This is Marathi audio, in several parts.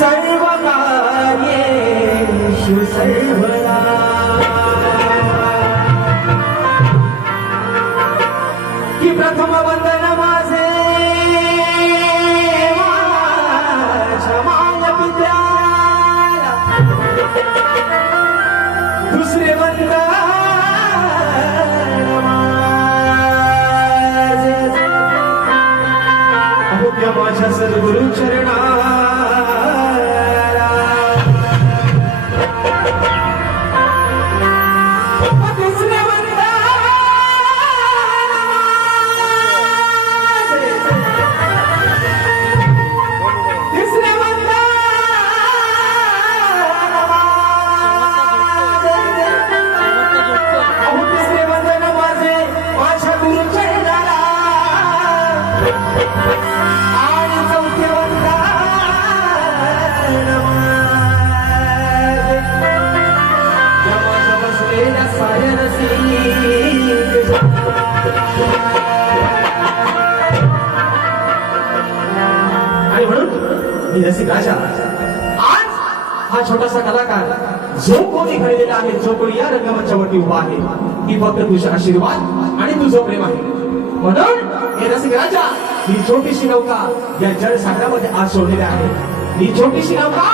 सर्व कार्ये शिव सर्व मी रसिक राजा. आज हा छोटासा कलाकार जो कोणी घडलेला आहे जो कोणी या रंगमंचावरती उभा आहे ती फक्त तुझा आशीर्वाद आणि तुझं प्रेम आहे. म्हणून हे रसिक राजा ही छोटीशी नौका या जलसागरामध्ये आज सोडलेली आहे. ही छोटीशी नौका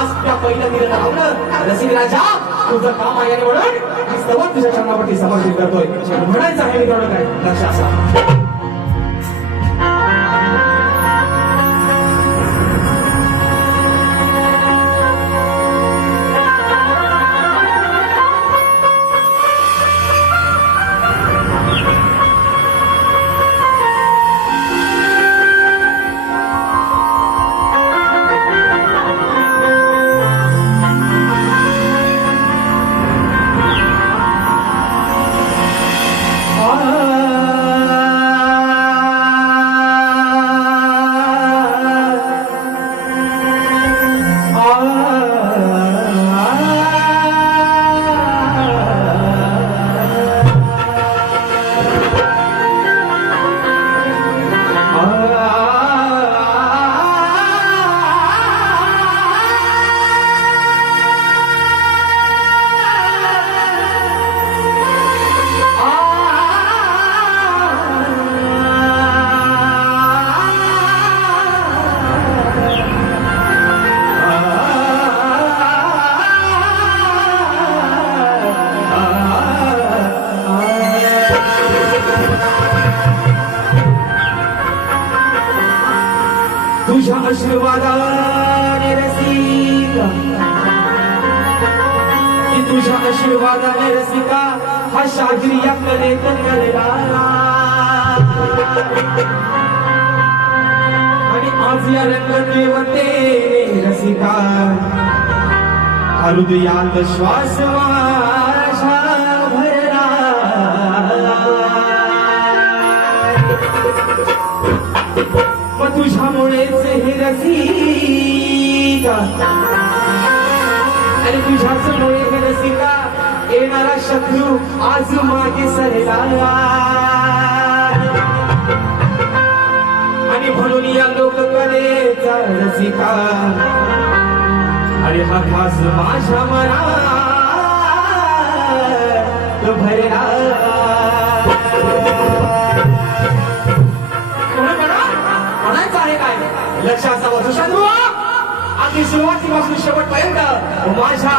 आज त्या पहिल्या तिला लावलं रसिक राजा तुझं काम आहे आणि म्हणून ही तुझ्या चरणावरती समर्पित करतोय. म्हणायचं आहे मित्रांनो काय? लक्ष असा आशीर्वादाने रसिका की तुझ्या आशीर्वादाने रसिका हा शागिरी या कलेत कलेला आणि आज या रंगदेवतेने रसिका हृदयात श्वास माझ्या भरला मग तुझ्यामुळेच हे रसिका आणि तुझ्याच मुळे हे रसिका येणारा शत्रू आज मागे सरला आणि म्हणून या लोककलेचा रसिका. आणि हा खास माझ्या मना भरला. लक्षात लक्षाचा वधुशांद्र अगदी सुरुवातीपासून शेवटपर्यंत माझ्या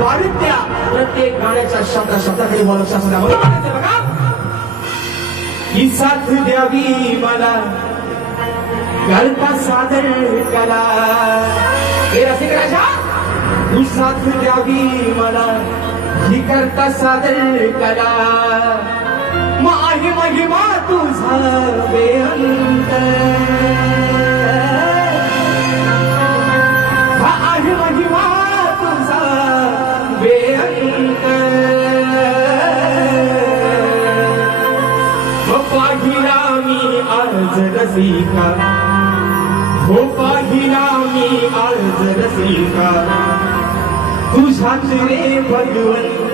पारित्या प्रत्येक गाण्याच्या शब्द शब्दाकडे मला लक्षात म्हणायचं बघा ही साथ द्यावी मला. घरता सादर कला हे असे करायच्या ही? साथ द्यावी मला. ही करता सादर कला माही महिमा तुझा तुझ्याच रे भगवंत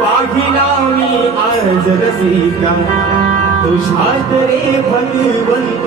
पाहिला मी आज रसिका तुझ्यात रे भगवंत